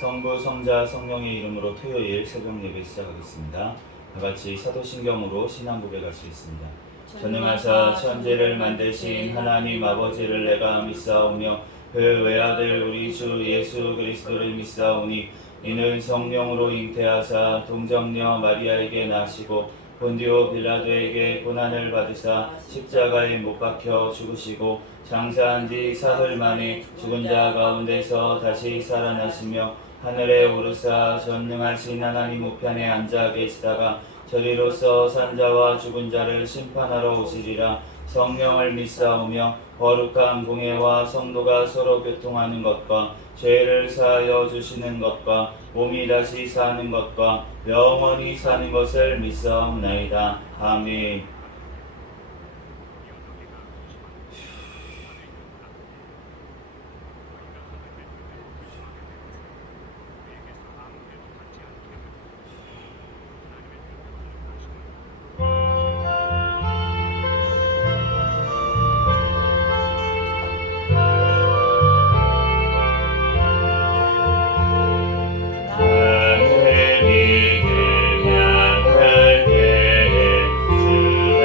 성부, 성자, 성령의 이름으로 토요일 새벽 예배 시작하겠습니다. 다 같이 사도신경으로 신앙 고백하시겠습니다. 전능하사 천지를 만드신 하나님 아버지를 내가 믿사오며 그 외아들 우리 주 예수 그리스도를 믿사오니 이는 성령으로 잉태하사 동정녀 마리아에게 나시고 본디오 빌라도에게 고난을 받으사 십자가에 못 박혀 죽으시고 장사한 지 사흘 만에 죽은 자 가운데서 다시 살아나시며 하늘에 오르사 전능하신 하나님 우편에 앉아 계시다가 저리로서 산자와 죽은 자를 심판하러 오시리라. 성령을 믿사오며 거룩한 공예와 성도가 서로 교통하는 것과 죄를 사하여 주시는 것과 몸이 다시 사는 것과 영원히 사는 것을 믿사옵나이다. 아멘. 하늘이 그냥 갈게 주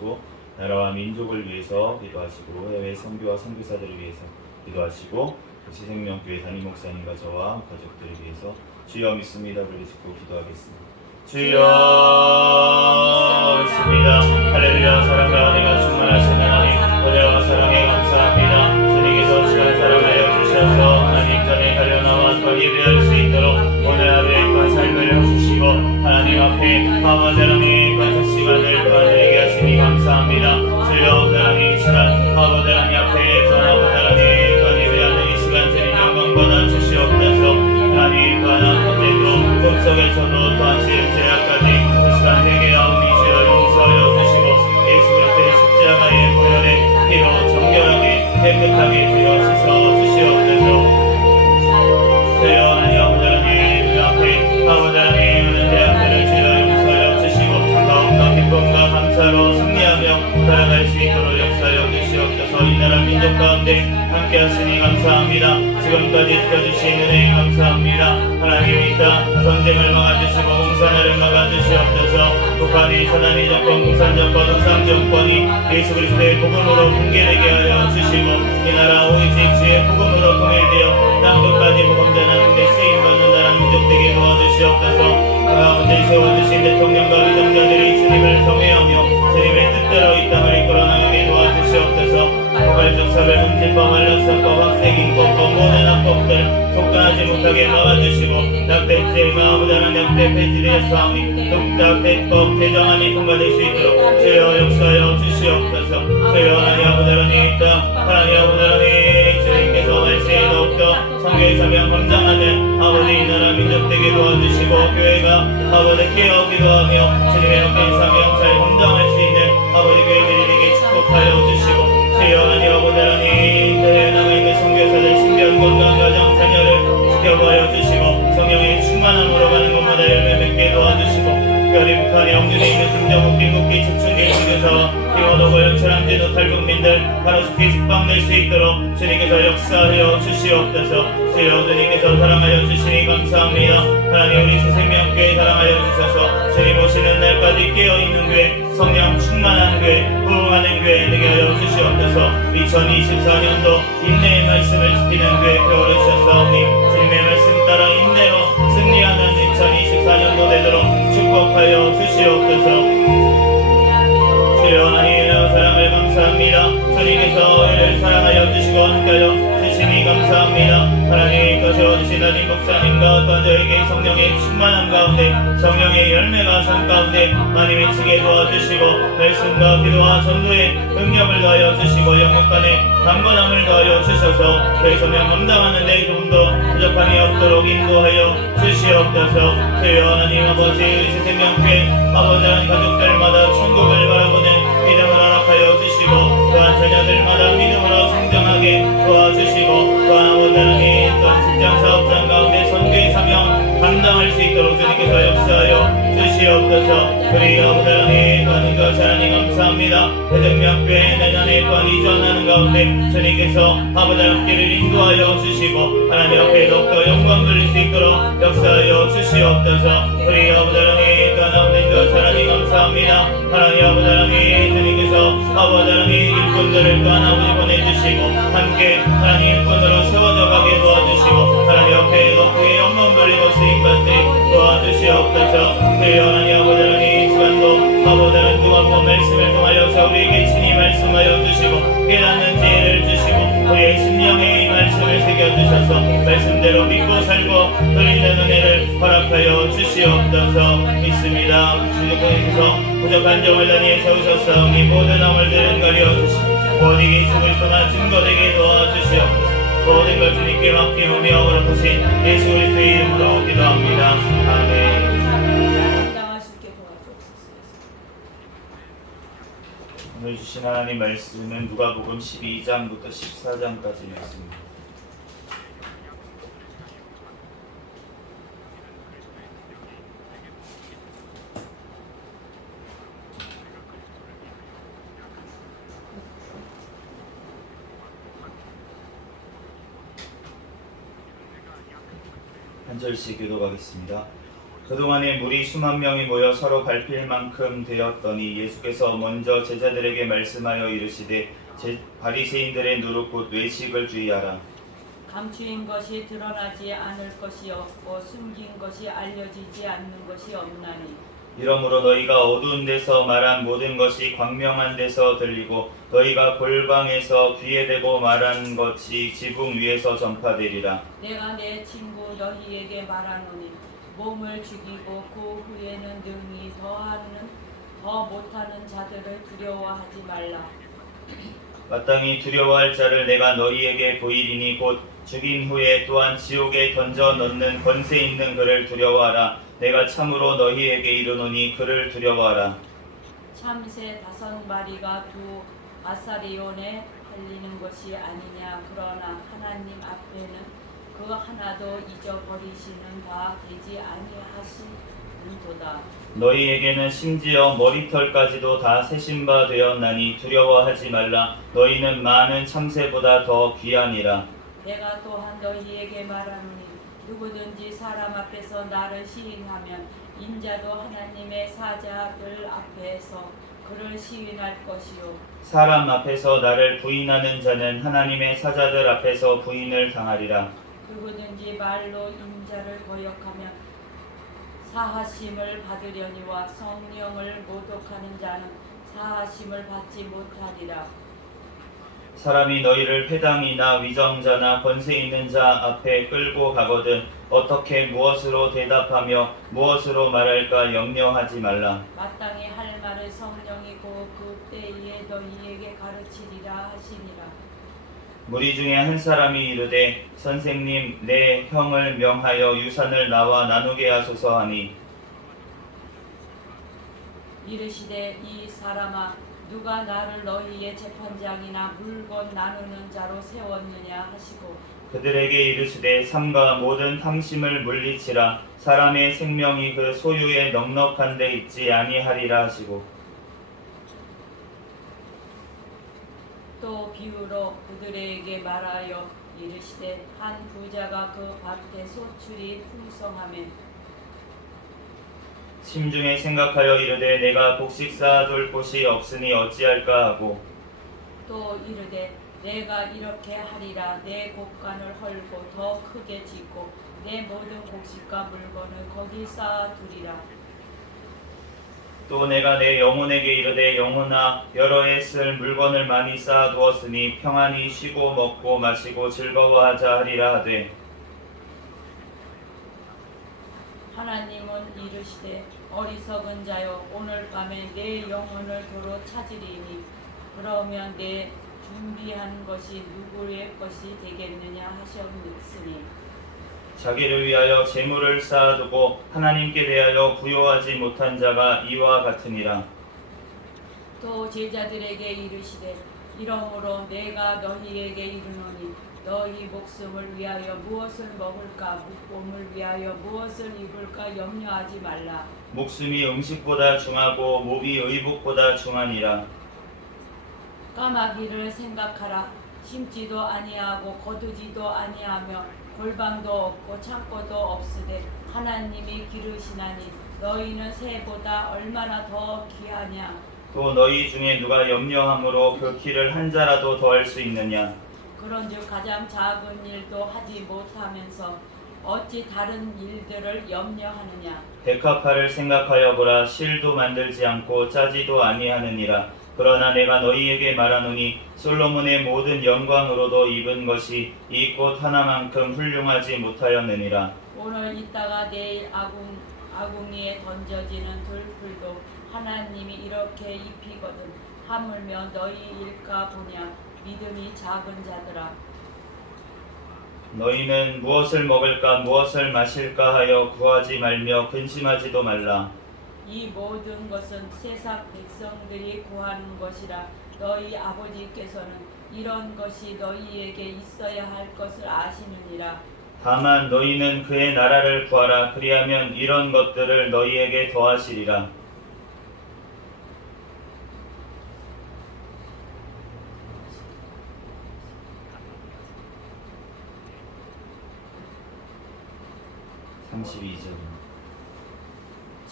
기도하시고 나라와 민족을 위해서 기도하시고 해외 선교와 선교사들을 위해서 기도하시고 시생명교회 담임 목사님과 저와 가족들을 위해서 주여 믿습니다 부르짖고 기도하겠습니다. 주여 믿습니다. 할렐루야. 사랑과 은혜가 충만하신 하나님, 은혜와 사랑에 감사합니다. 주님께서 시간 사랑하여 주셔서 하나님 전에 달려나와 더 예배할 수 있도록 오늘 하루의 그 삶을 주시고 하나님 앞에 아버지 그 시간을 보내게 하시니 감사합니다. 주여 하나님 이 시간 아버지 앞에 전하고 그 예배하는 이 시간 주님 영광 받아 주시옵소서. 하나님 또 하나 그때도 꿈속에서도 또한 제약까지 이 시간 회개하오니 주여 용서하여 주시고 예수 그리스도의 십자가의 보혈의 피로 정결하게 깨끗하게 주여 씻어 주시옵소서. 주여 하나님 아버지 그 앞에 아버지 하나님 대학들을 주여 용서하여 주시고 더욱더 기쁨과 감사로 승리하며 살아갈 수 있도록 역사하여 주시옵소서. 이 나라 민족 가운데 함께 하시니 감사합니다. 지금까지 지켜주신 은혜에 감사합니다. 하나님 이 땅 전쟁을 막아주시고 공산화를 막아주시옵소서. 북한이 천안이 정권, 공산 정권, 우상 정권이 예수 그리스도의 복음으로 붕괴되게 하여 주시고 이 나라 오직 주의 복음으로 통일되어 땅끝까지 복음 전하는 데 쓰임받는 나라 민족 되게 도와주시옵소서. 아버지 세워주신 대통령과 위정자들이 주님을 경외하며 주님의 뜻대로 이 땅을 이끌어 나가게 도와주시옵소서. 포괄적 사별 문진법, 안락사법, 학생인법법 모든 악법들 독단하지 못하게 막아주시고 낙태죄가 아버지 하나님 앞에 폐지되었사오니 뚝딱대법 개정안이 통과될 수 있도록 주여 역사하여 주시옵소서. 주여 하나님 아버지 하나님 하나님 아버지 하나님 주님께서 말씀에 더욱더 성교의 사명 감당하는 아버지 이 나라 민족 되게 도와주시고 교회가 아버지 깨어 기도하며 주님의 역된 사명 잘 감당할 수 있는 아버지 교회들이 되게 축복하여 주시고 주여 하나님 아버지 하나님 교회에 남아있는 선교사들 신변 건강 가정 자녀를 지켜봐여 주시고 성령의 충만함으로 가는 곳마다 열매 맺게 도와주시고 별이 북한에 억눌려 있는 중정국 빈국기 집중계 선교사와 기원오고 연철함제도 탈북민들 하루속히 숙박될 수 있도록 주님께서 역사하여 주시옵소서. 주여 주님께서 사랑하여 주시니 감사합니다. 하나님 우리 새생명교회 사랑하여 주셔서 주님 오시는 날까지 깨어있는 교회 성령 충만한 교회 부흥하는 교회 되게 하여 주시옵소서. 2024년도 인내의 말씀을 지키는 교회 표를 주셨사오니 주님의 말씀 따라 인내로 승리하는 2024년도 되도록 축복하여 주시옵소서. 주여 하나님의 사랑을 감사합니다. 주님께서 우리를 사랑하여 주시고 함께하여 주시니 감사합니다. 하나님 세워주신 하나님 목사님과 또 저에게 성령의 충만함 가운데 성령의 열매가 산 가운데 많이 미치게 도와주시고 말씀과 기도와 전도에 능력을 더하여 주시고 영육간에 강건함을 더하여 주셔서 저희 성령 감당하는 데 조금도 부족함이 없도록 인도하여 주시옵소서. 주여 하나님 아버지 우리 새생명교회 아버지 하나님 가족들마다 천국을 바라보는 믿음을 허락하여 주시고 또한 자녀들마다 믿음으로 성장하게 도와주시고 또한 아버지 하나님 또한 직장 사업장 가운데 선교의 사명 감당할 수 있도록 주님께서 역사하여 주시옵소서. 우리 아버지 하나님 또한 인도하시 하나님 감사합니다. 대전명교회 내년에 또한 이전하는 가운데 주님께서 아버지 하나님께를 인도하여 주시고 하나님 앞에 더욱더 영광 돌릴 수 있도록 역사하여 주시옵소서. 우리 아버지 하나님 또한 아버지 인도하시 하나님 감사합니다. 하나님 아버지 하나님 주님께서 아버지 하나님 일꾼들을 또한 아버지 보내주시고 함께 하나님 일꾼으로 세워져 가게 도와주시고 하나님 앞에 높게 영광 돌리고 쓰임받게 도와주시옵소서. 주여 하나님 아버지 하나님 시간도 아버지 하나님 누가복음 말씀을 통하여서 우리에게 친히 말씀하여 주시고 깨닫는 지혜를 주시고 우리의 심령에 이 말씀을 새겨주셔서 말씀대로 믿고 살고 누리는 은혜를 허락하여 주시옵소서. 믿습니다. 주님께서 부족한 점을 단위에 세우셨사오니 모든 허물들은 가려주시고 오직 예수 그리스도만 증거되게 도와주시옵소서. 모든 걸 주님께 맡기며 거룩하신 예수 그리스도의 이름으로 기도합니다. 아멘. 오늘 주신 하나님 말씀은 누가복음 12장부터 14장까지 말씀입니다. 한 절씩 기도하겠습니다. 그동안에 무리 수만 명이 모여 서로 밟힐 만큼 되었더니 예수께서 먼저 제자들에게 말씀하여 이르시되 바리새인들의 누룩 곧 외식을 주의하라. 감추인 것이 드러나지 않을 것이 없고 숨긴 것이 알려지지 않는 것이 없나니 이러므로 너희가 어두운 데서 말한 모든 것이 광명한 데서 들리고 너희가 골방에서 귀에 대고 말한 것이 지붕 위에서 전파되리라. 내가 내 친구 너희에게 말하노니 몸을 죽이고 그 후에는 능히 더 못하는 자들을 두려워하지 말라. 마땅히 두려워할 자를 내가 너희에게 보이리니 곧 죽인 후에 또한 지옥에 던져 넣는 권세 있는 그를 두려워하라. 내가 참으로 너희에게 이르노니 그를 두려워하라. 참새 5마리가 두 아사리온에 달리는 것이 아니냐. 그러나 하나님 앞에는 그 하나도 잊어버리시는 바 되지 아니하시는도다. 너희에게는 심지어 머리털까지도 다 세신 바 되었나니 두려워하지 말라. 너희는 많은 참새보다 더 귀하니라. 내가 또한 너희에게 말하노니 누구든지 사람 앞에서 나를 시인하면 인자도 하나님의 사자들 앞에서 그를 시인할 것이요 사람 앞에서 나를 부인하는 자는 하나님의 사자들 앞에서 부인을 당하리라. 누구든지 말로 인자를 거역하면 사하심을 받으려니와 성령을 모독하는 자는 사하심을 받지 못하리라. 사람이 너희를 회당이나 위정자나 권세 있는 자 앞에 끌고 가거든 어떻게 무엇으로 대답하며 무엇으로 말할까 염려하지 말라. 마땅히 할 말을 성령이고 그 때에 너희에게 가르치리라 하시니라. 무리 중에 한 사람이 이르되 선생님 내 형을 명하여 유산을 나와 나누게 하소서 하니 이르시되 이 사람아 누가 나를 너희의 재판장이나 물건 나누는 자로 세웠느냐 하시고 그들에게 이르시되 삼가 모든 탐심을 물리치라. 사람의 생명이 그 소유에 넉넉한 데 있지 아니하리라 하시고 또 비유로 그들에게 말하여 이르시되 한 부자가 그 밭에 소출이 풍성하매 심중에 생각하여 이르되 내가 곡식 쌓아둘 곳이 없으니 어찌할까 하고 또 이르되 내가 이렇게 하리라. 내 곡간을 헐고 더 크게 짓고 내 모든 곡식과 물건을 거기 쌓아두리라. 또 내가 내 영혼에게 이르되 영혼아 여러 해 쓸 물건을 많이 쌓아두었으니 평안히 쉬고 먹고 마시고 즐거워하자 하리라 하되 하나님은 이르시되 어리석은 자여 오늘 밤에 내 영혼을 도로 찾으리니 그러면 내 준비한 것이 누구의 것이 되겠느냐 하셨으니 자기를 위하여 재물을 쌓아두고 하나님께 대하여 부요하지 못한 자가 이와 같으니라. 또 제자들에게 이르시되 이러므로 내가 너희에게 이르노니 너희 목숨을 위하여 무엇을 먹을까 몸을 위하여 무엇을 입을까 염려하지 말라. 목숨이 음식보다 중하고 몸이 의복보다 중하니라. 까마귀를 생각하라. 심지도 아니하고 거두지도 아니하며 골방도 없고 창고도 없으되 하나님이 기르시나니 너희는 새보다 얼마나 더 귀하냐. 또 너희 중에 누가 염려함으로 그 키를 한 자라도 더할 수 있느냐. 그런즉 가장 작은 일도 하지 못하면서 어찌 다른 일들을 염려하느냐. 백합화를 생각하여 보라. 실도 만들지 않고 짜지도 아니하느니라. 그러나 내가 너희에게 말하노니 솔로몬의 모든 영광으로도 입은 것이 이 꽃 하나만큼 훌륭하지 못하였느니라. 오늘 있다가 내일 아궁이에 던져지는 들풀도 하나님이 이렇게 입히거든 하물며 너희일까 보냐. 믿음이 작은 자들아. 너희는 무엇을 먹을까 무엇을 마실까 하여 구하지 말며 근심하지도 말라. 이 모든 것은 세상 백성들이 구하는 것이라. 너희 아버지께서는 이런 것이 너희에게 있어야 할 것을 아시느니라. 다만 너희는 그의 나라를 구하라. 그리하면 이런 것들을 너희에게 더하시리라. (32절)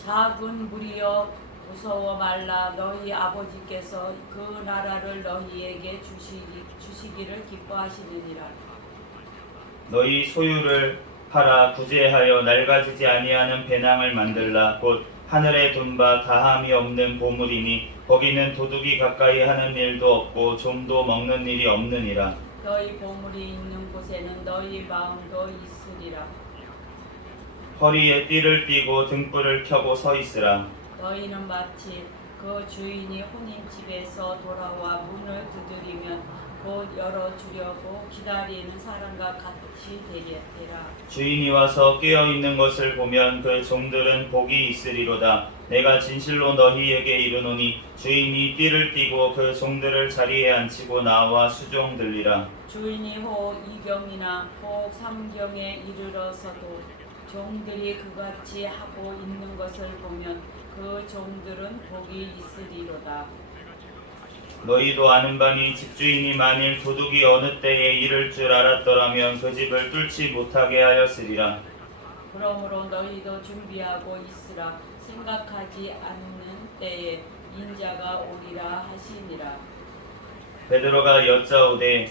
작은 무리여 무서워 말라. 너희 아버지께서 그 나라를 너희에게 주시기를 기뻐하시느니라. 너희 소유를 팔아 구제하여 낡아지지 아니하는 배낭을 만들라. 곧 하늘에 둔 바 다함이 없는 보물이니 거기는 도둑이 가까이 하는 일도 없고 좀도 먹는 일이 없느니라. 너희 보물이 있는 곳에는 너희 마음도 있으리라. 허리에 띠를 띠고 등불을 켜고 서 있으라. 너희는 마치 그 주인이 혼인집에서 돌아와 문을 두드리면 곧 열어주려고 기다리는 사람과 같이 되리라. 주인이 와서 깨어있는 것을 보면 그 종들은 복이 있으리로다. 내가 진실로 너희에게 이르노니 주인이 띠를 띠고 그 종들을 자리에 앉히고 나와 수종들리라. 주인이 혹 2경이나 혹 3경에 이르러서도 종들이 그같이 하고 있는 것을 보면 그 종들은 복이 있으리로다. 너희도 아는 바니 집주인이 만일 도둑이 어느 때에 이를 줄 알았더라면 그 집을 뚫지 못하게 하였으리라. 그러므로 너희도 준비하고 있으라. 생각하지 않는 때에 인자가 오리라 하시니라. 베드로가 여짜오되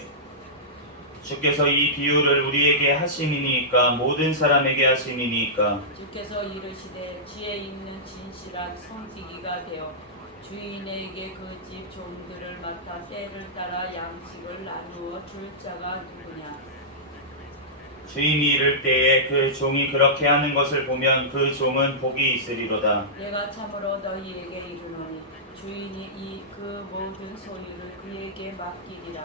주께서 이 비유를 우리에게 하시니이까 모든 사람에게 하시니이까. 주께서 이르시되 지혜 있는 진실한 성지기가 되어 주인에게 그 집 종들을 맡아 때를 따라 양식을 나누어 줄 자가 누구냐. 주인이 이를 때에 그 종이 그렇게 하는 것을 보면 그 종은 복이 있으리로다. 내가 참으로 너희에게 이르노니 주인이 그 모든 소유를 그에게 맡기리라.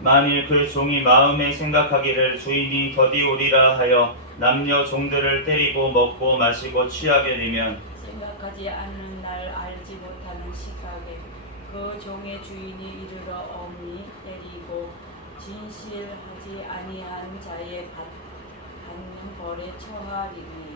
만일 그 종이 마음에 생각하기를 주인이 더디 오리라 하여 남녀 종들을 때리고 먹고 마시고 취하게 되면 생각하지 않는 날 알지 못하는 시각에 그 종의 주인이 이르러 엄히 때리고 진실하지 아니한 자의 받는 벌에 처하리니.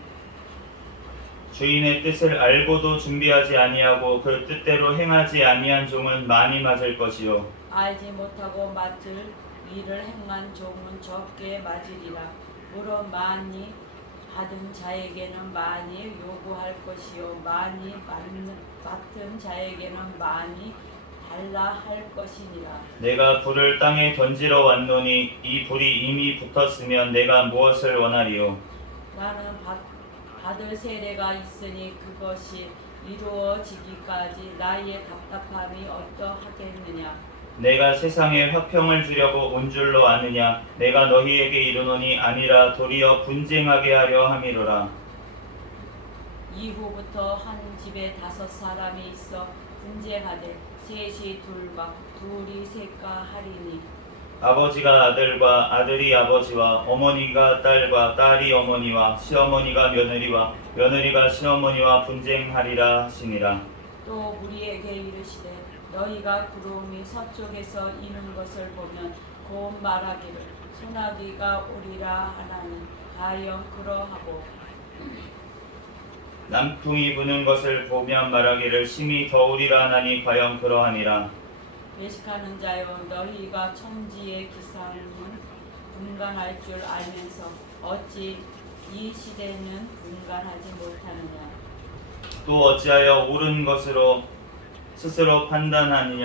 주인의 뜻을 알고도 준비하지 아니하고 그 뜻대로 행하지 아니한 종은 많이 맞을 것이요 알지 못하고 맡을 일을 행한 종은 적게 맞으리라. 물론 많이 받은 자에게는 많이 요구할 것이요 많이 맡은 자에게는 많이 달라 할 것이니라. 내가 불을 땅에 던지러 왔노니 이 불이 이미 붙었으면 내가 무엇을 원하리요. 나는 받을 세례가 있으니 그것이 이루어지기까지 나의 답답함이 어떠하겠느냐. 내가 세상에 화평을 주려고 온 줄로 아느냐. 내가 너희에게 이르노니 아니라 도리어 분쟁하게 하려 함이로라. 이후부터 한 집에 5사람이 있어 분쟁하되 셋이 둘과 둘이 셋과 하리니. 아버지가 아들과 아들이 아버지와 어머니가 딸과 딸이 어머니와 시어머니가 며느리와 며느리가 시어머니와 분쟁하리라 하시니라. 또 우리에게 이르시되 너희가 구름이 서쪽에서 이는 것을 보면 곧 말하기를 소나기가 오리라 하나니 가령 그러하고 남풍이 부는 것을 보면 말하기를 심히 더우리라 하나니 과연 그러하니라. 외식하는 자여 너희가 천지의 기상은 분간할 줄 알면서 어찌 이 시대는 분간하지 못하느냐. 또 어찌하여 옳은 것으로 스스로 판단하지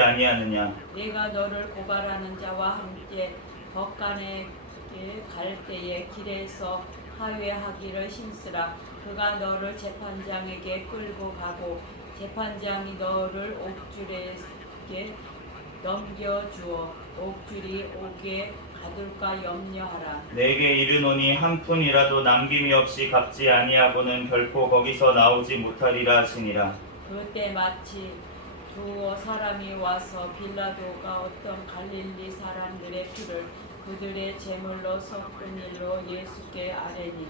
아니하느냐. 내가 너를 고발하는 자와 함께 법관에게 갈 때에 길에서 하회하기를 힘쓰라. 그가 너를 재판장에게 끌고 가고 재판장이 너를 옥줄에게 넘겨주어 옥줄이 옥에 가둘까 염려하라. 내게 이르노니 한 푼이라도 남김이 없이 갚지 아니하고는 결코 거기서 나오지 못하리라 하시니라. 그때 마치 두 사람이 와서 빌라도가 어떤 갈릴리 사람들의 피를 그들의 제물로 섞은 일로 예수께 아뢰니.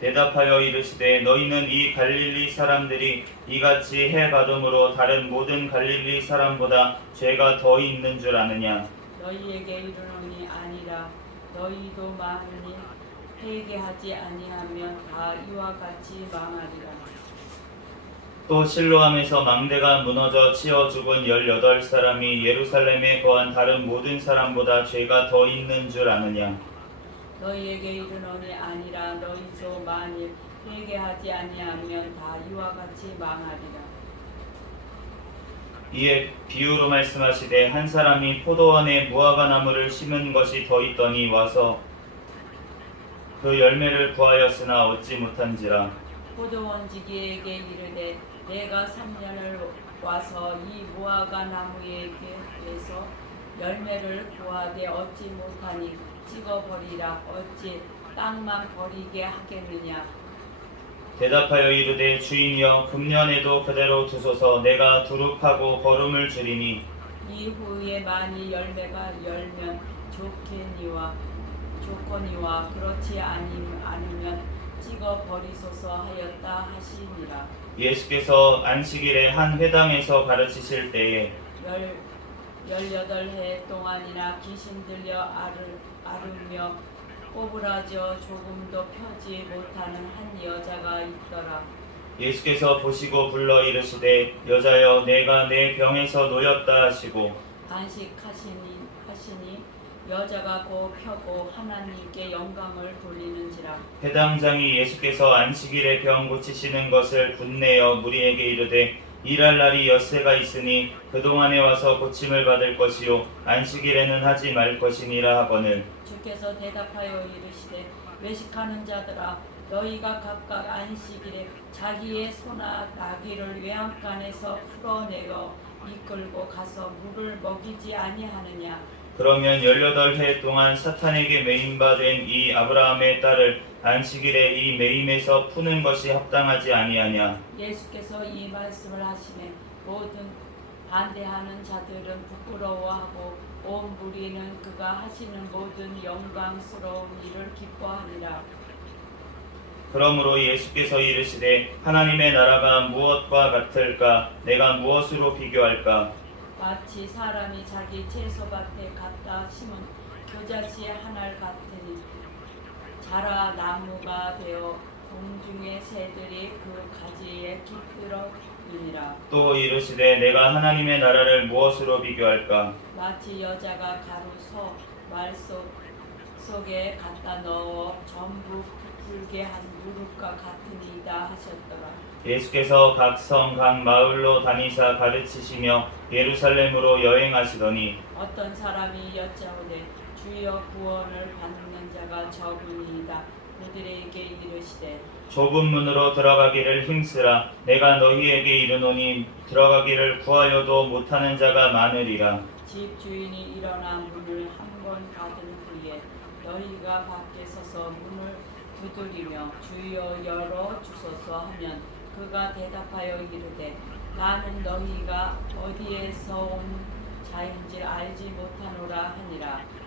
대답하여 이르시되 너희는 이 갈릴리 사람들이 이같이 해받음으로 다른 모든 갈릴리 사람보다 죄가 더 있는 줄 아느냐. 너희에게 이르노니 아니라. 너희도 만일 회개하지 아니하면 다 이와 같이 망하리라. 또 실로암에서 망대가 무너져 치어 죽은 18사람이 예루살렘에 거한 다른 모든 사람보다 죄가 더 있는 줄 아느냐. 너희에게 이르노니 아니라. 너희도 만일 회개하지 아니하면 다 이와 같이 망하리라. 이에 비유로 말씀하시되 한 사람이 포도원에 무화과 나무를 심은 것이 더 있더니 와서 그 열매를 구하였으나 얻지 못한지라. 포도원지기에게 이르되 내가 3년을 와서 이 무화과 나무에게서 열매를 구하되 얻지 못하니 찍어버리라. 어찌 땅만 버리게 하겠느냐. 대답하여 이르되 주인이여 금년에도 그대로 두소서. 내가 두릅하고 거름을 줄이니 이후에 많이 열매가 열면 좋거니와 그렇지 않으면 찍어 버리소서 하였다 하시니라. 예수께서 안식일에 한 회당에서 가르치실 때에 18해 동안이나 귀신 들려 앓으며 꼬부라져 조금도 펴지 못하는 한 여자가 있더라. 예수께서 보시고 불러 이르시되 여자여 내가 내 병에서 놓였다 하시고 안식하시니 여자가 곧 펴고 하나님께 영광을 돌리는지라. 회당장이 예수께서 안식일에 병 고치시는 것을 분내어 무리에게 이르되 일할 날이 엿새가 있으니 그동안에 와서 고침을 받을 것이요 안식일에는 하지 말 것이니라 하거늘 주께서 대답하여 이르시되 외식하는 자들아 너희가 각각 안식일에 자기의 소나 나귀를 외양간에서 풀어내어 이끌고 가서 물을 먹이지 아니하느냐. 그러면 18해 동안 사탄에게 매임받은 이 아브라함의 딸을 안식일에 이 매임에서 푸는 것이 합당하지 아니하냐. 예수께서 이 말씀을 하시매 모든 반대하는 자들은 부끄러워하고 온 무리는 그가 하시는 모든 영광스러운 일을 기뻐하니라. 그러므로 예수께서 이르시되 하나님의 나라가 무엇과 같을까? 내가 무엇으로 비교할까? 마치 사람이 자기 채소밭에 갖다 심은 겨자씨 하나를 같으니 자라 나무가 되어 공중의 새들이 그 가지에 깃들어이니라. 또 이르시되 내가 하나님의 나라를 무엇으로 비교할까? 마치 여자가 가루 말 속에 갖다 넣어 전부 부풀게 한 누룩과 같으니이다 하셨더라. 예수께서 각 성 각 마을로 다니사 가르치시며 예루살렘으로 여행하시더니 어떤 사람이 여짜오되 주여 구원을 받는 자가 적으니이다. 그들에게 이르시되 좁은 문으로 들어가기를 힘쓰라. 내가 너희에게 이르노니 들어가기를 구하여도 못하는 자가 많으리라. 집 주인이 일어나 문을 한 번 닫은 후에 너희가 밖에 서서 문을 두드리며 주여 열어 주소서 하면 그가 대답하여 이르되 나는 너희가 어디에서 온 자인지 알지 못하노라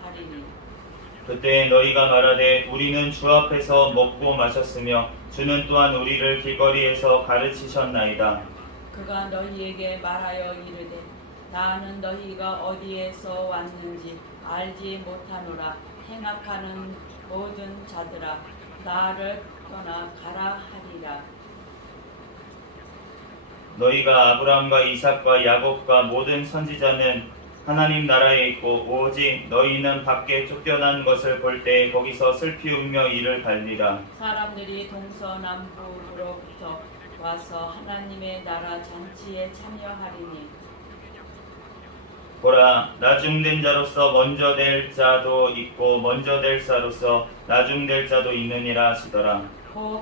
하리니. 그때 너희가 말하되 우리는 주 앞에서 먹고 마셨으며 주는 또한 우리를 길거리에서 가르치셨나이다. 그가 너희에게 말하여 이르되 나는 너희가 어디에서 왔는지 알지 못하노라. 행악하는 모든 자들아 나를 떠나 가라 하리라. 너희가 아브라함과 이삭과 야곱과 모든 선지자는 하나님 나라에 있고 오직 너희는 밖에 쫓겨난 것을 볼 때 거기서 슬피 울며 이를 갈리라. 사람들이 동서남북으로부터 와서 하나님의 나라 잔치에 참여하리니. 보라 나중된 자로서 먼저 될 자도 있고 먼저 될 자로서 나중될 자도 있느니라 하시더라.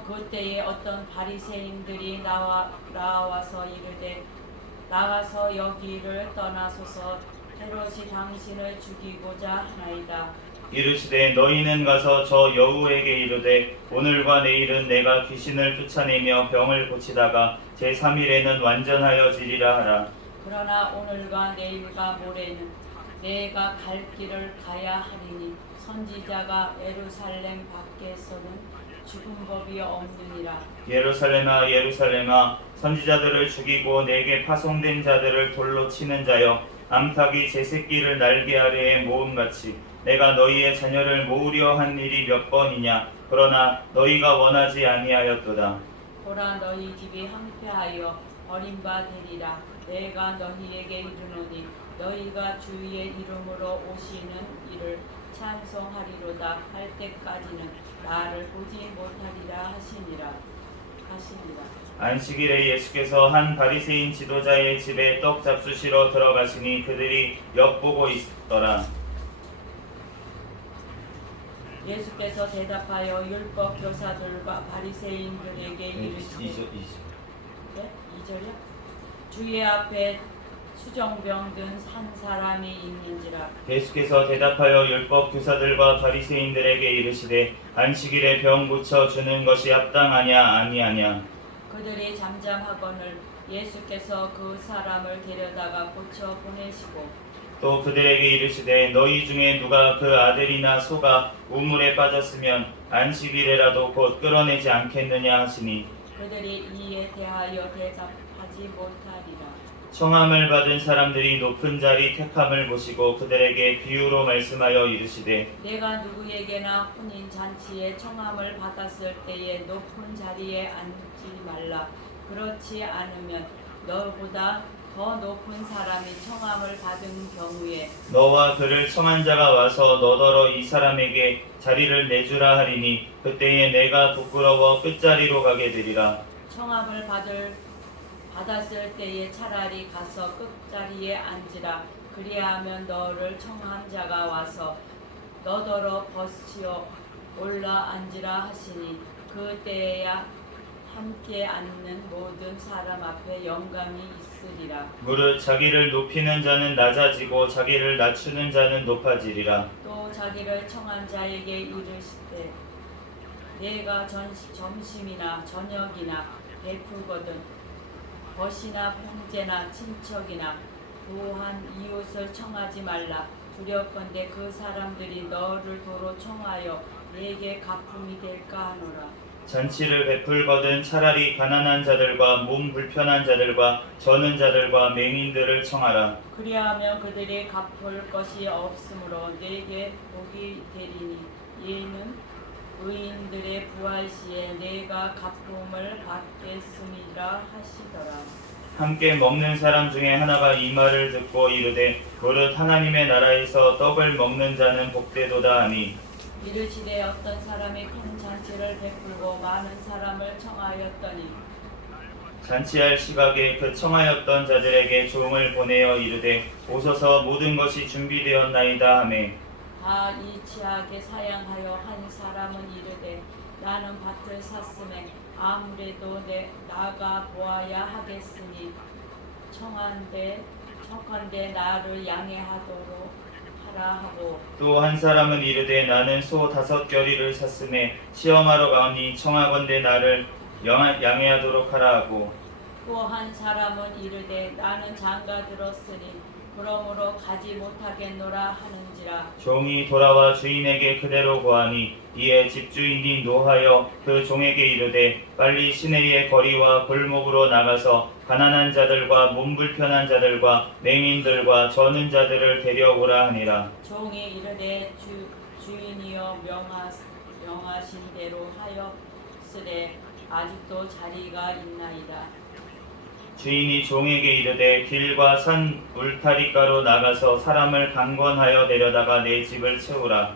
그때에 어떤 바리새인들이 나와서 이르되 나가서 여기를 떠나소서 헤롯이 당신을 죽이고자 하나이다. 이르시되 너희는 가서 저 여우에게 이르되 오늘과 내일은 내가 귀신을 쫓아내며 병을 고치다가 제3일에는 완전하여지리라 하라. 그러나 오늘과 내일과 모레는 내가 갈 길을 가야 하리니 선지자가 예루살렘 밖에서는 죽은 법이 없느니라. 예루살렘아 예루살렘아 선지자들을 죽이고 내게 파송된 자들을 돌로 치는 자여 암탉이 제 새끼를 날개 아래에 모음같이 내가 너희의 자녀를 모으려 한 일이 몇 번이냐. 그러나 너희가 원하지 아니하였도다. 보라 너희 집이 황폐하여 버림받으리라. 내가 너희에게 이르노니 너희가 주의 이름으로 오시는 이를 찬송하리로다 할 때까지는 나를 보지 못하리라 하시니라. 하시니라. 안식일에 예수께서 한 바리새인 지도자의 집에 떡 잡수시러 들어가시니 그들이 엿보고 있더라. 예수께서 대답하여 율법 교사들과 바리새인들에게 이르시되 네? 2절이요? 주의 앞에 수정병 든 한 사람이 있는지라. 예수께서 대답하여 율법 교사들과 바리새인들에게 이르시되 안식일에 병 고쳐 주는 것이 합당하냐 아니하냐. 그들이 잠잠하거늘 예수께서 그 사람을 데려다가 고쳐 보내시고 또 그들에게 이르시되 너희 중에 누가 그 아들이나 소가 우물에 빠졌으면 안식일에라도 곧 끌어내지 않겠느냐 하시니 그들이 이에 대하여 대답하지 못하리라. 청함을 받은 사람들이 높은 자리 택함을 보시고 그들에게 비유로 말씀하여 이르시되 내가 누구에게나 혼인 잔치에 청함을 받았을 때에 높은 자리에 앉지 말라. 그렇지 않으면 너보다 더 높은 사람이 청함을 받은 경우에 너와 그를 청한 자가 와서 너더러 이 사람에게 자리를 내주라 하리니 그때에 내가 부끄러워 끝자리로 가게 되리라. 청함을 받았을 때에 차라리 가서 끝자리에 앉으라. 그리하면 너를 청한 자가 와서 너더러 벗으시어 올라 앉으라 하시니 그때야 함께 앉는 모든 사람 앞에 영광이 있으리라. 무릇 자기를 높이는 자는 낮아지고 자기를 낮추는 자는 높아지리라. 또 자기를 청한 자에게 이르시되 내가 점심이나 저녁이나 베풀거든 벗이나 형제나 친척이나 또한 이웃을 청하지 말라. 두렵건대 그 사람들이 너를 도로 청하여 내게 가품이 될까 하노라. 잔치를 베풀거든 차라리 가난한 자들과 몸 불편한 자들과 저는 자들과 맹인들을 청하라. 그리하면 그들이 갚을 것이 없으므로 내게 복이 되리니 이는 의인들의 부활 시에 내가 갚음을 받겠음이라 하시더라. 함께 먹는 사람 중에 하나가 이 말을 듣고 이르되 무릇 하나님의 나라에서 떡을 먹는 자는 복되도다 하니 이르시되 어떤 사람이 큰 잔치를 베풀고 많은 사람을 청하였더니 잔치할 시각에 그 청하였던 자들에게 종을 보내어 이르되 오소서 모든 것이 준비되었나이다 하매 다 이치하게 사양하여 한 사람은 이르되 나는 밭을 샀음에 아무래도 나가 보아야 하겠으니 청한데 나를 양해하도록 하라 하고 또 한 사람은 이르되 나는 소 5겨리를 샀음에 시험하러 가오니 청하건대 나를 양해하도록 하라 하고 또 한 사람은 이르되 나는 장가 들었으니 그러므로 가지 못하겠노라 하는지라. 종이 돌아와 주인에게 그대로 고하니 이에 집주인이 노하여 그 종에게 이르되 빨리 시내의 거리와 골목으로 나가서 가난한 자들과 몸 불편한 자들과 맹인들과 저는 자들을 데려오라 하니라. 종이 이르되 주인이여 명하신 대로 하였으되 아직도 자리가 있나이다. 주인이 종에게 이르되 길과 산 울타리가로 나가서 사람을 강권하여 데려다가 내 집을 채우라.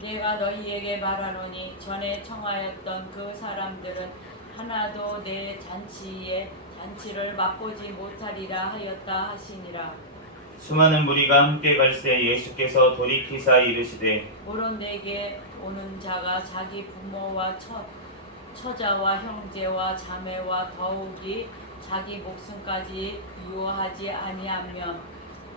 내가 너희에게 말하노니 전에 청하였던 그 사람들은 하나도 내 잔치를 맛보지 못하리라 하였다 하시니라. 수많은 무리가 함께 갈새 예수께서 돌이키사 이르시되 물론 내게 오는 자가 자기 부모와 처자와 형제와 자매와 더욱이 자기 목숨까지 유하지 아니하면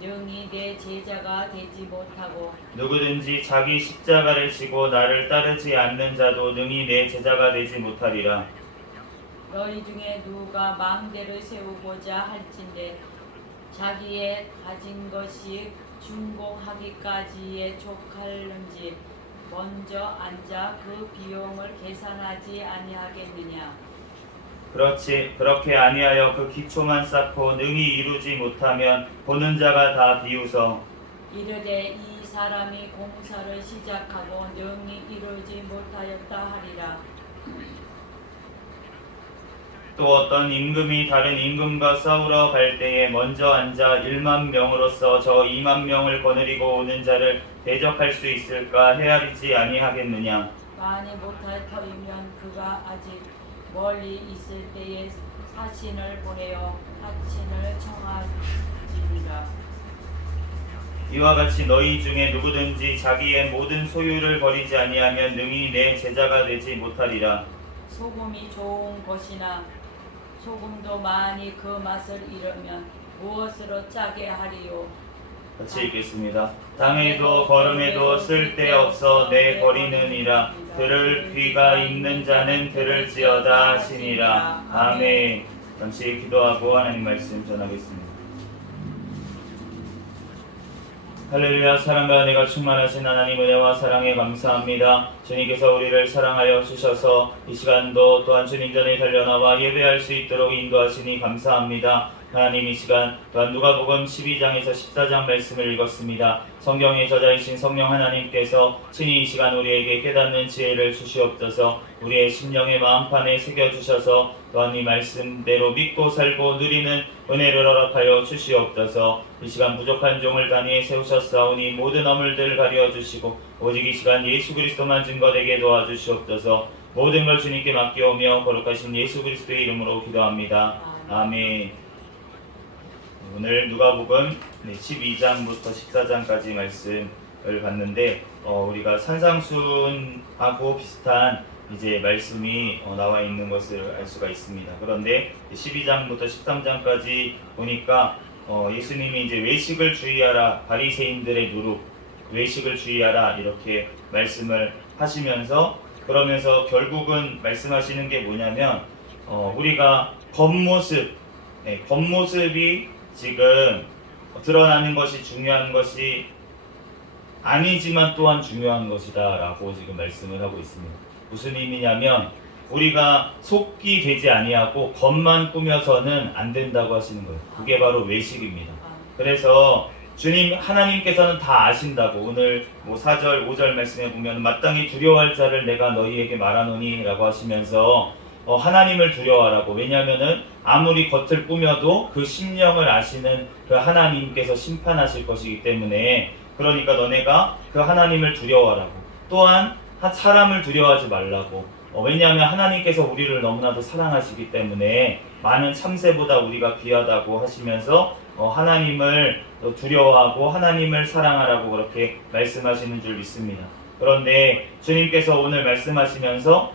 능히 내 제자가 되지 못하고 누구든지 자기 십자가를 지고 나를 따르지 않는 자도 능히 내 제자가 되지 못하리라. 너희 중에 누가 망대를 세우고자 할진대 자기의 가진 것이 준공하기까지에 족할는지 먼저 앉아 그 비용을 계산하지 아니하겠느냐. 그렇게 아니하여 그 기초만 쌓고 능히 이루지 못하면 보는 자가 다 비웃어 이르되 이 사람이 공사를 시작하고 능히 이루지 못하였다 하리라. 또 어떤 임금이 다른 임금과 싸우러 갈 때에 먼저 앉아 1만 명으로서 저 2만 명을 거느리고 오는 자를 대적할 수 있을까 헤아리지 아니하겠느냐. 많이 못할 터이면 그가 아직 멀리 있을 때에 사신을 보내어 하친을 청하지니라. 이와 같이 너희 중에 누구든지 자기의 모든 소유를 버리지 아니하면 능히 내 제자가 되지 못하리라. 소금이 좋은 것이나 소금도 많이 그 맛을 잃으면 무엇으로 짜게 하리요. 같이 읽겠습니다. 땅에도 걸음에도 쓸데없어 내 버리느니라. 들을 귀가 있는 자는 들을지어다 하시니라. 아멘. 잠시 기도하고 하나님 말씀 전하겠습니다. 할렐루야. 사랑과 은혜가 충만하신 하나님 은혜와 사랑에 감사합니다. 주님께서 우리를 사랑하여 주셔서 이 시간도 또한 주님 전에 달려나와 예배할 수 있도록 인도하시니 감사합니다. 하나님, 이 시간 또한 누가복음 12장에서 14장 말씀을 읽었습니다. 성경의 저자이신 성령 하나님께서 친히 이 시간 우리에게 깨닫는 지혜를 주시옵소서. 우리의 심령의 마음판에 새겨주셔서 또한 이 말씀대로 믿고 살고 누리는 은혜를 허락하여 주시옵소서. 이 시간 부족한 종을 단위에 세우셨사오니 모든 허물들 가려주시고 오직 이 시간 예수 그리스도만 증거되게 도와주시옵소서. 모든 걸 주님께 맡겨오며 거룩하신 예수 그리스도의 이름으로 기도합니다. 아멘. 오늘 누가복음 12장부터 14장까지 말씀을 봤는데 우리가 산상순하고 비슷한 이제 말씀이 나와 있는 것을 알 수가 있습니다. 그런데 12장부터 13장까지 보니까 예수님이 이제 외식을 주의하라, 바리새인들의 누룩, 외식을 주의하라 이렇게 말씀을 하시면서 그러면서 결국은 말씀하시는 게 뭐냐면 우리가 겉모습이 지금 드러나는 것이 중요한 것이 아니지만 또한 중요한 것이다 라고 지금 말씀을 하고 있습니다. 무슨 의미냐면 우리가 속기 되지 아니하고 겉만 꾸며서는 안 된다고 하시는 거예요. 그게 바로 외식입니다. 그래서 주님 하나님께서는 다 아신다고 오늘 4절 5절 말씀에 보면 마땅히 두려워할 자를 내가 너희에게 말하노니 라고 하시면서 하나님을 두려워하라고. 왜냐하면은 아무리 겉을 꾸며도 그 심령을 아시는 그 하나님께서 심판하실 것이기 때문에, 그러니까 너네가 그 하나님을 두려워하라고. 또한 사람을 두려워하지 말라고. 왜냐하면 하나님께서 우리를 너무나도 사랑하시기 때문에 많은 참새보다 우리가 귀하다고 하시면서 하나님을 두려워하고 하나님을 사랑하라고 그렇게 말씀하시는 줄 믿습니다. 그런데 주님께서 오늘 말씀하시면서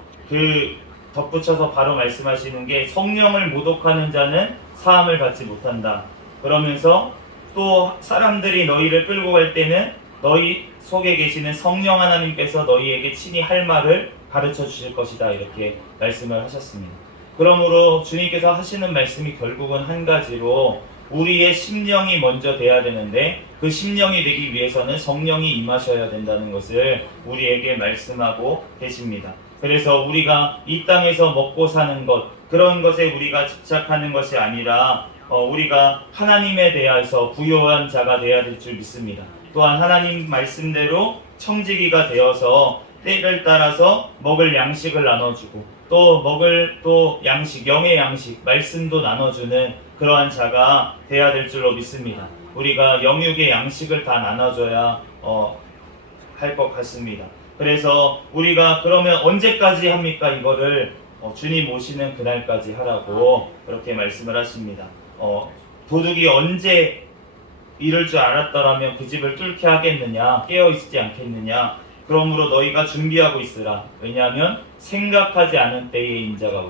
덧붙여서 바로 말씀하시는 게 성령을 모독하는 자는 사함을 받지 못한다. 그러면서 또 사람들이 너희를 끌고 갈 때는 너희 속에 계시는 성령 하나님께서 너희에게 친히 할 말을 가르쳐 주실 것이다. 이렇게 말씀을 하셨습니다. 그러므로 주님께서 하시는 말씀이 결국은 한 가지로 우리의 심령이 먼저 돼야 되는데 그 심령이 되기 위해서는 성령이 임하셔야 된다는 것을 우리에게 말씀하고 계십니다. 그래서 우리가 이 땅에서 먹고 사는 것, 그런 것에 우리가 집착하는 것이 아니라 우리가 하나님에 대해서 부요한 자가 되어야 될 줄 믿습니다. 또한 하나님 말씀대로 청지기가 되어서 때를 따라서 먹을 양식을 나눠주고 또 양식, 영의 양식, 말씀도 나눠주는 그러한 자가 되어야 될 줄로 믿습니다. 우리가 영육의 양식을 다 나눠줘야 할 것 같습니다. 그래서 우리가 그러면 언제까지 합니까? 이거를 주님 오시는 그날까지 하라고 그렇게 말씀을 하십니다. 도둑이 언제 이럴 줄 알았더라면 그 집을 뚫게 하겠느냐, 깨어있지 않겠느냐. 그러므로 너희가 준비하고 있으라. 왜냐하면 생각하지 않은 때의 인자가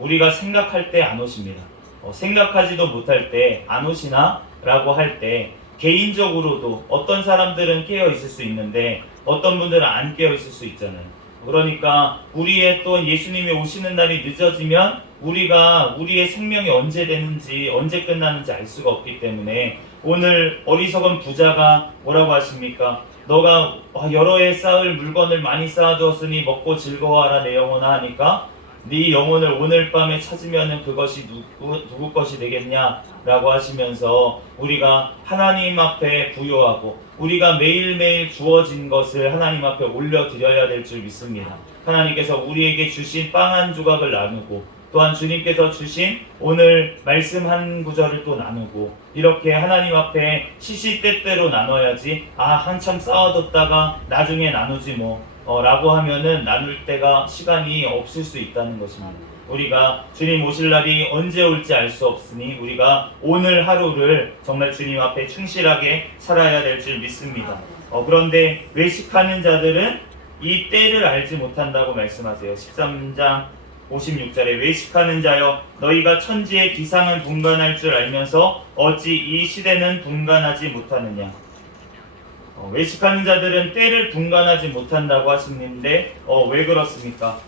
우리가 생각할 때 안 오십니다. 생각하지도 못할 때 안 오시나? 라고 할 때 개인적으로도 어떤 사람들은 깨어 있을 수 있는데 어떤 분들은 안 깨어 있을 수 있잖아요. 그러니까 우리의 또 예수님이 오시는 날이 늦어지면 우리가 우리의 생명이 언제 되는지 언제 끝나는지 알 수가 없기 때문에 오늘 어리석은 부자가 뭐라고 하십니까? 너가 여러 해 쌓을 물건을 많이 쌓아두었으니 먹고 즐거워하라 내 영혼아 하니까 네 영혼을 오늘 밤에 찾으면 그것이 누구 것이 되겠냐 라고 하시면서 우리가 하나님 앞에 부요하고 우리가 매일매일 주어진 것을 하나님 앞에 올려드려야 될 줄 믿습니다. 하나님께서 우리에게 주신 빵 한 조각을 나누고 또한 주님께서 주신 오늘 말씀 한 구절을 또 나누고 이렇게 하나님 앞에 시시때때로 나눠야지 한참 쌓아뒀다가 나중에 나누지 뭐 라고 하면은 나눌 때가 시간이 없을 수 있다는 것입니다. 우리가 주님 오실 날이 언제 올지 알 수 없으니 우리가 오늘 하루를 정말 주님 앞에 충실하게 살아야 될 줄 믿습니다. 그런데 외식하는 자들은 이 때를 알지 못한다고 말씀하세요. 13장 56절에 외식하는 자여 너희가 천지의 기상을 분간할 줄 알면서 어찌 이 시대는 분간하지 못하느냐. 외식하는 자들은 때를 분간하지 못한다고 하시는데 왜 그렇습니까?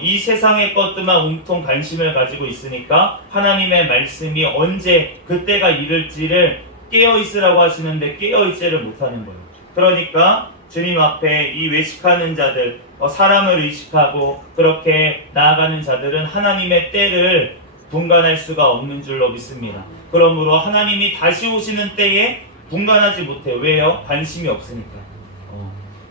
이 세상의 것들만 온통 관심을 가지고 있으니까 하나님의 말씀이 언제 그때가 이를지를 깨어있으라고 하시는데 깨어있지를 못하는 거예요. 그러니까 주님 앞에 이 외식하는 자들, 사람을 의식하고 그렇게 나아가는 자들은 하나님의 때를 분간할 수가 없는 줄로 믿습니다. 그러므로 하나님이 다시 오시는 때에 분간하지 못해요. 왜요? 관심이 없으니까.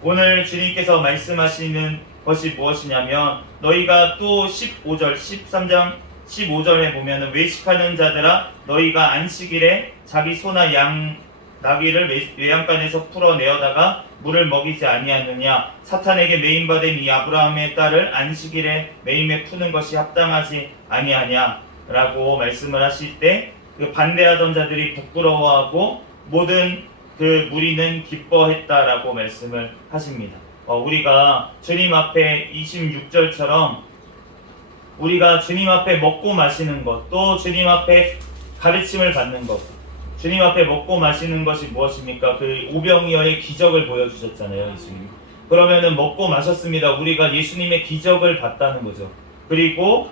오늘 주님께서 말씀하시는 것이 무엇이냐면 너희가 또 15절, 13장 15절에 보면 외식하는 자들아 너희가 안식일에 자기 소나 나귀를 외양간에서 풀어내어다가 물을 먹이지 아니하느냐. 사탄에게 매임받은 이 아브라함의 딸을 안식일에 매임에 푸는 것이 합당하지 아니하냐 라고 말씀을 하실 때 그 반대하던 자들이 부끄러워하고 모든 그 무리는 기뻐했다라고 말씀을 하십니다. 우리가 주님 앞에 26절처럼 우리가 주님 앞에 먹고 마시는 것, 또 주님 앞에 가르침을 받는 것, 주님 앞에 먹고 마시는 것이 무엇입니까? 그 오병이어의 기적을 보여주셨잖아요, 예수님. 그러면은 먹고 마셨습니다. 우리가 예수님의 기적을 봤다는 거죠. 그리고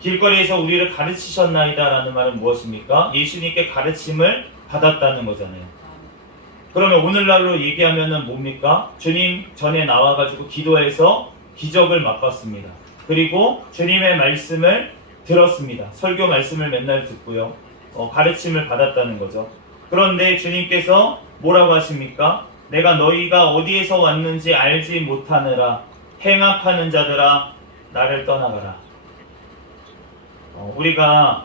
길거리에서 우리를 가르치셨나이다 라는 말은 무엇입니까? 예수님께 가르침을 받았다는 거잖아요. 그러면 오늘날로 얘기하면은 뭡니까? 주님 전에 나와가지고 기도해서 기적을 맛봤습니다. 그리고 주님의 말씀을 들었습니다. 설교 말씀을 맨날 듣고요. 가르침을 받았다는 거죠. 그런데 주님께서 뭐라고 하십니까? 내가 너희가 어디에서 왔는지 알지 못하느라 행악하는 자들아 나를 떠나가라. 우리가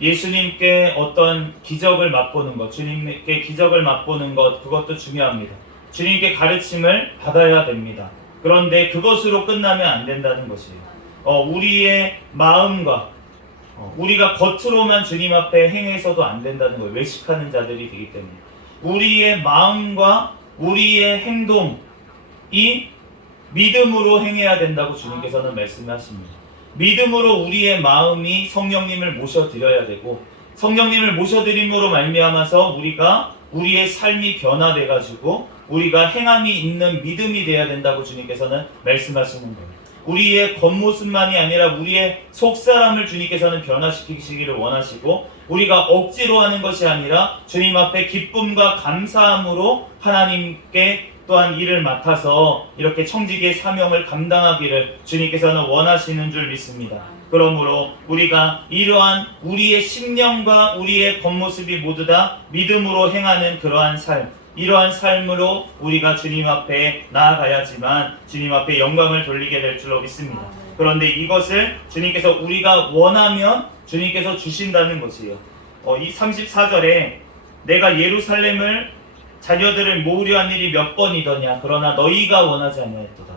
예수님께 어떤 기적을 맛보는 것, 주님께 기적을 맛보는 것, 그것도 중요합니다. 주님께 가르침을 받아야 됩니다. 그런데 그것으로 끝나면 안 된다는 것이에요. 우리의 마음과 우리가 겉으로만 주님 앞에 행해서도 안 된다는 거예요. 외식하는 자들이 되기 때문에. 우리의 마음과 우리의 행동이 믿음으로 행해야 된다고 주님께서는 말씀하십니다. 믿음으로 우리의 마음이 성령님을 모셔드려야 되고 성령님을 모셔드림으로 말미암아서 우리가 우리의 삶이 변화돼가지고 우리가 행함이 있는 믿음이 돼야 된다고 주님께서는 말씀하시는 거예요. 우리의 겉모습만이 아니라 우리의 속사람을 주님께서는 변화시키시기를 원하시고 우리가 억지로 하는 것이 아니라 주님 앞에 기쁨과 감사함으로 하나님께 또한 일을 맡아서 이렇게 청지기의 사명을 감당하기를 주님께서는 원하시는 줄 믿습니다. 그러므로 우리가 이러한 우리의 심령과 우리의 겉모습이 모두 다 믿음으로 행하는 그러한 삶, 이러한 삶으로 우리가 주님 앞에 나아가야지만 주님 앞에 영광을 돌리게 될 줄로 믿습니다. 그런데 이것을 주님께서 우리가 원하면 주님께서 주신다는 것이에요. 이 34절에 내가 예루살렘을 자녀들을 모으려 한 일이 몇 번이더냐. 그러나 너희가 원하지 아니하였도다.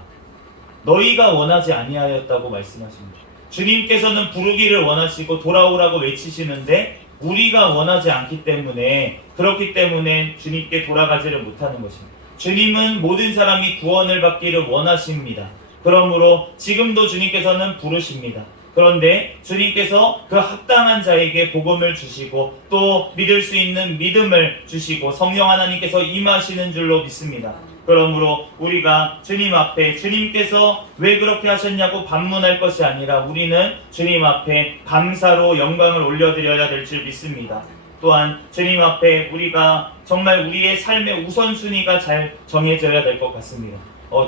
너희가 원하지 아니하였다고 말씀하십니다. 주님께서는 부르기를 원하시고 돌아오라고 외치시는데 우리가 원하지 않기 때문에 그렇기 때문에 주님께 돌아가지를 못하는 것입니다. 주님은 모든 사람이 구원을 받기를 원하십니다. 그러므로 지금도 주님께서는 부르십니다. 그런데 주님께서 그 합당한 자에게 복음을 주시고 또 믿을 수 있는 믿음을 주시고 성령 하나님께서 임하시는 줄로 믿습니다. 그러므로 우리가 주님 앞에 주님께서 왜 그렇게 하셨냐고 반문할 것이 아니라 우리는 주님 앞에 감사로 영광을 올려드려야 될 줄 믿습니다. 또한 주님 앞에 우리가 정말 우리의 삶의 우선순위가 잘 정해져야 될 것 같습니다.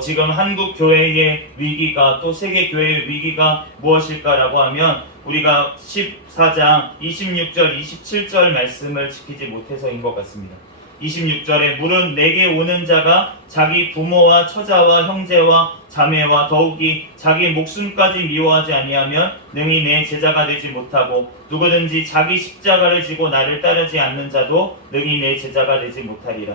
지금 한국 교회의 위기가 또 세계 교회의 위기가 무엇일까라고 하면 우리가 14장 26절 27절 말씀을 지키지 못해서인 것 같습니다. 26절에 물은 내게 오는 자가 자기 부모와 처자와 형제와 자매와 더욱이 자기 목숨까지 미워하지 아니하면 능히 내 제자가 되지 못하고 누구든지 자기 십자가를 지고 나를 따르지 않는 자도 능히 내 제자가 되지 못하리라.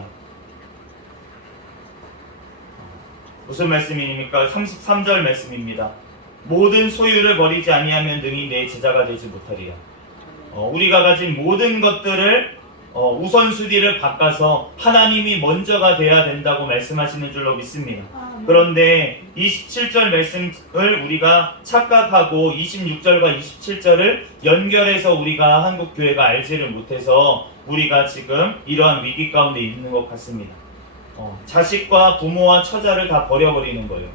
무슨 말씀입니까? 33절 말씀입니다. 모든 소유를 버리지 아니하면 능히 내 제자가 되지 못하리라. 우리가 가진 모든 것들을 우선순위를 바꿔서 하나님이 먼저가 돼야 된다고 말씀하시는 줄로 믿습니다. 그런데 27절 말씀을 우리가 착각하고 26절과 27절을 연결해서 우리가 한국교회가 알지를 못해서 우리가 지금 이러한 위기 가운데 있는 것 같습니다. 자식과 부모와 처자를 다 버려버리는 거예요.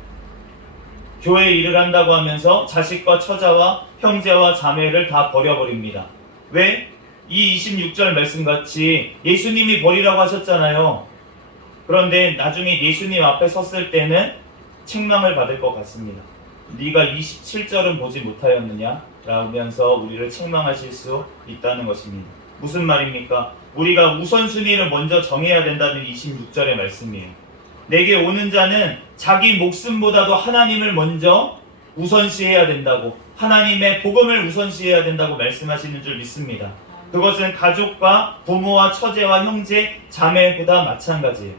교회 일을 한다고 하면서 자식과 처자와 형제와 자매를 다 버려버립니다. 왜? 이 26절 말씀같이 예수님이 버리라고 하셨잖아요. 그런데 나중에 예수님 앞에 섰을 때는 책망을 받을 것 같습니다. 네가 27절은 보지 못하였느냐? 라면서 우리를 책망하실 수 있다는 것입니다. 무슨 말입니까? 우리가 우선순위를 먼저 정해야 된다는 26절의 말씀이에요. 내게 오는 자는 자기 목숨보다도 하나님을 먼저 우선시해야 된다고, 하나님의 복음을 우선시해야 된다고 말씀하시는 줄 믿습니다. 그것은 가족과 부모와 처제와 형제, 자매보다 마찬가지예요.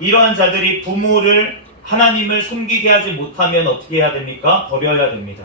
이러한 자들이 부모를 하나님을 섬기게 하지 못하면 어떻게 해야 됩니까? 버려야 됩니다.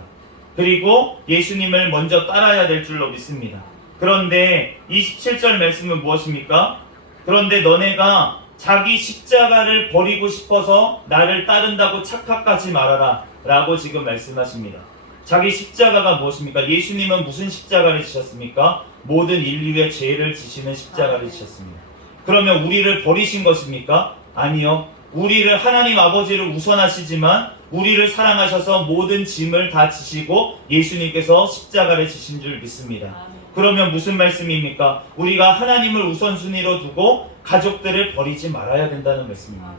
그리고 예수님을 먼저 따라야 될 줄로 믿습니다. 그런데 27절 말씀은 무엇입니까? 그런데 너네가 자기 십자가를 버리고 싶어서 나를 따른다고 착각하지 말아라 라고 지금 말씀하십니다. 자기 십자가가 무엇입니까? 예수님은 무슨 십자가를 지셨습니까? 모든 인류의 죄를 지시는 십자가를 지셨습니다. 그러면 우리를 버리신 것입니까? 아니요. 우리를 하나님 아버지를 우선하시지만 우리를 사랑하셔서 모든 짐을 다 지시고 예수님께서 십자가를 지신 줄 믿습니다. 그러면 무슨 말씀입니까? 우리가 하나님을 우선순위로 두고 가족들을 버리지 말아야 된다는 말씀입니다.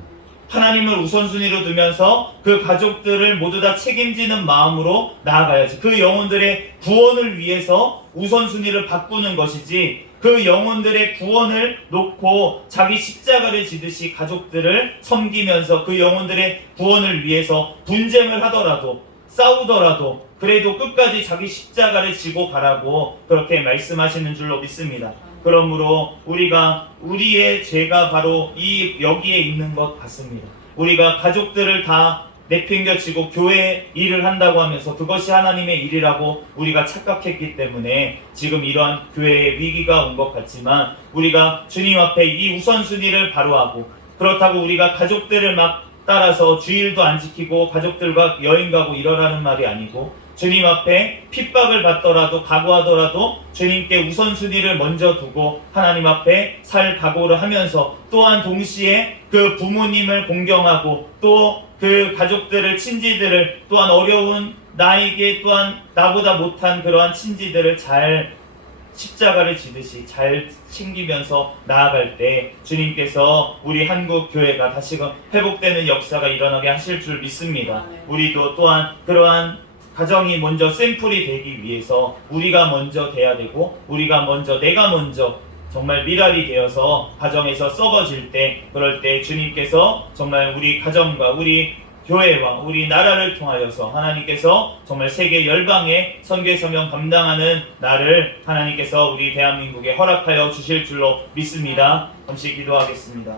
하나님을 우선순위로 두면서 그 가족들을 모두 다 책임지는 마음으로 나아가야지. 그 영혼들의 구원을 위해서 우선순위를 바꾸는 것이지, 그 영혼들의 구원을 놓고 자기 십자가를 지듯이 가족들을 섬기면서 그 영혼들의 구원을 위해서 분쟁을 하더라도, 싸우더라도 그래도 끝까지 자기 십자가를 지고 가라고 그렇게 말씀하시는 줄로 믿습니다. 그러므로 우리의 죄가 바로 여기에 있는 것 같습니다. 우리가 가족들을 다 내팽겨치고 교회 일을 한다고 하면서 그것이 하나님의 일이라고 우리가 착각했기 때문에 지금 이러한 교회의 위기가 온 것 같지만, 우리가 주님 앞에 이 우선순위를 바로하고, 그렇다고 우리가 가족들을 막 따라서 주일도 안 지키고 가족들과 여행 가고 이러라는 말이 아니고, 주님 앞에 핍박을 받더라도 각오하더라도 주님께 우선순위를 먼저 두고 하나님 앞에 살 각오를 하면서, 또한 동시에 그 부모님을 공경하고 또 그 가족들을, 친지들을, 또한 어려운 나에게 또한 나보다 못한 그러한 친지들을 잘 십자가를 지듯이 잘 챙기면서 나아갈 때 주님께서 우리 한국 교회가 다시금 회복되는 역사가 일어나게 하실 줄 믿습니다. 우리도 또한 그러한 가정이 먼저 샘플이 되기 위해서 우리가 먼저 돼야 되고, 내가 먼저 정말 미랄이 되어서 가정에서 썩어질 때, 그럴 때 주님께서 정말 우리 가정과 우리 교회와 우리 나라를 통하여서 하나님께서 정말 세계 열방의 선교의 사명 감당하는 나를 하나님께서 우리 대한민국에 허락하여 주실 줄로 믿습니다. 잠시 기도하겠습니다.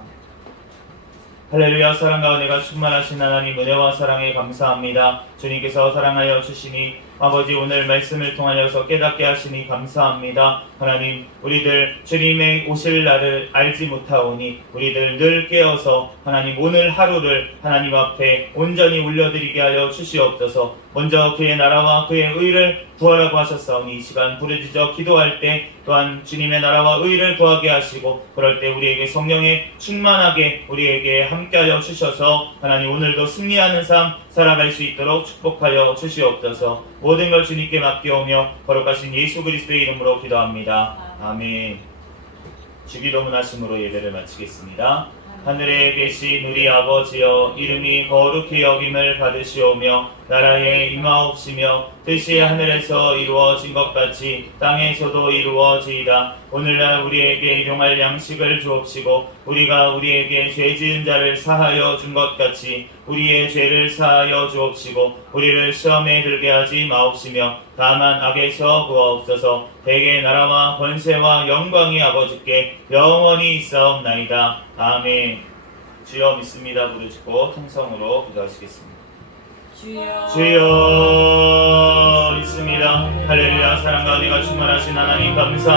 할렐루야. 사랑과 은혜가 충만하신 하나님, 은혜와 사랑에 감사합니다. 주님께서 사랑하여 주시니 아버지, 오늘 말씀을 통하여서 깨닫게 하시니 감사합니다. 하나님, 우리들 주님의 오실 날을 알지 못하오니 우리들 늘 깨어서 하나님 오늘 하루를 하나님 앞에 온전히 올려드리게 하여 주시옵소서. 먼저 그의 나라와 그의 의를 구하라고 하셨사오니 이 시간 부르짖어 기도할 때 또한 주님의 나라와 의를 구하게 하시고, 그럴 때 우리에게 성령의 충만하게 우리에게 함께하여 주셔서 하나님 오늘도 승리하는 삶 살아갈 수 있도록 축복하여 주시옵소서. 모든 걸 주님께 맡겨오며 거룩하신 예수 그리스도의 이름으로 기도합니다. 아멘. 주기도문 하심으로 예배를 마치겠습니다. 하늘에 계신 우리 아버지여, 이름이 거룩히 여김을 받으시오며 나라에 임하옵시며 뜻이 하늘에서 이루어진 것 같이 땅에서도 이루어지이다. 오늘날 우리에게 일용할 양식을 주옵시고 우리가 우리에게 죄 지은 자를 사하여 준 것 같이 우리의 죄를 사하여 주옵시고 우리를 시험에 들게 하지 마옵시며 다만 악에서 구하옵소서. 대개 나라와 권세와 영광이 아버지께 영원히 있사옵나이다. 아멘. 주여 믿습니다 부르짖고 통성으로 기도하시겠습니다. 주여 주여 믿습니다. 할렐루야. 사랑과 은혜가 충만하신 하나님 감사